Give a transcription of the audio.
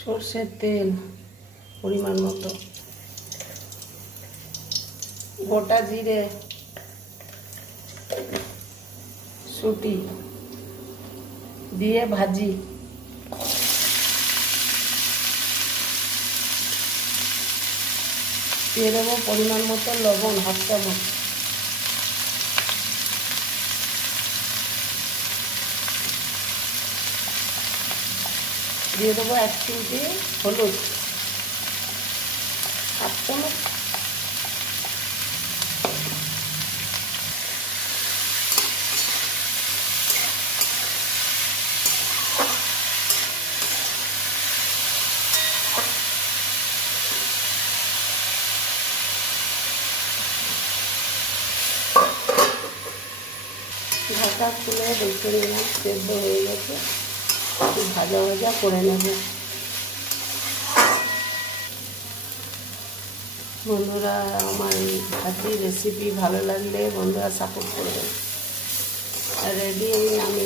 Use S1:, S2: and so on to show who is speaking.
S1: সর্ষের তেল পরিমাণ মতো। গোটা জিরে সুটি দিয়ে ভাজি। দিয়ে দেবো পরিমাণ মতো লবণ, হাফ চামচ। দিয়ে দেবো এক চিমটি হলুদ। হাফ চামচ। ঢাকা খুলে দেখে নিলাম সেদ্ধ হয়ে গেছে। ভাজা ভাজা করে নেব। বন্ধুরা, আমার এই ভাজি রেসিপি ভালো লাগলে বন্ধুরা সাপোর্ট করবেন। রেডি আমি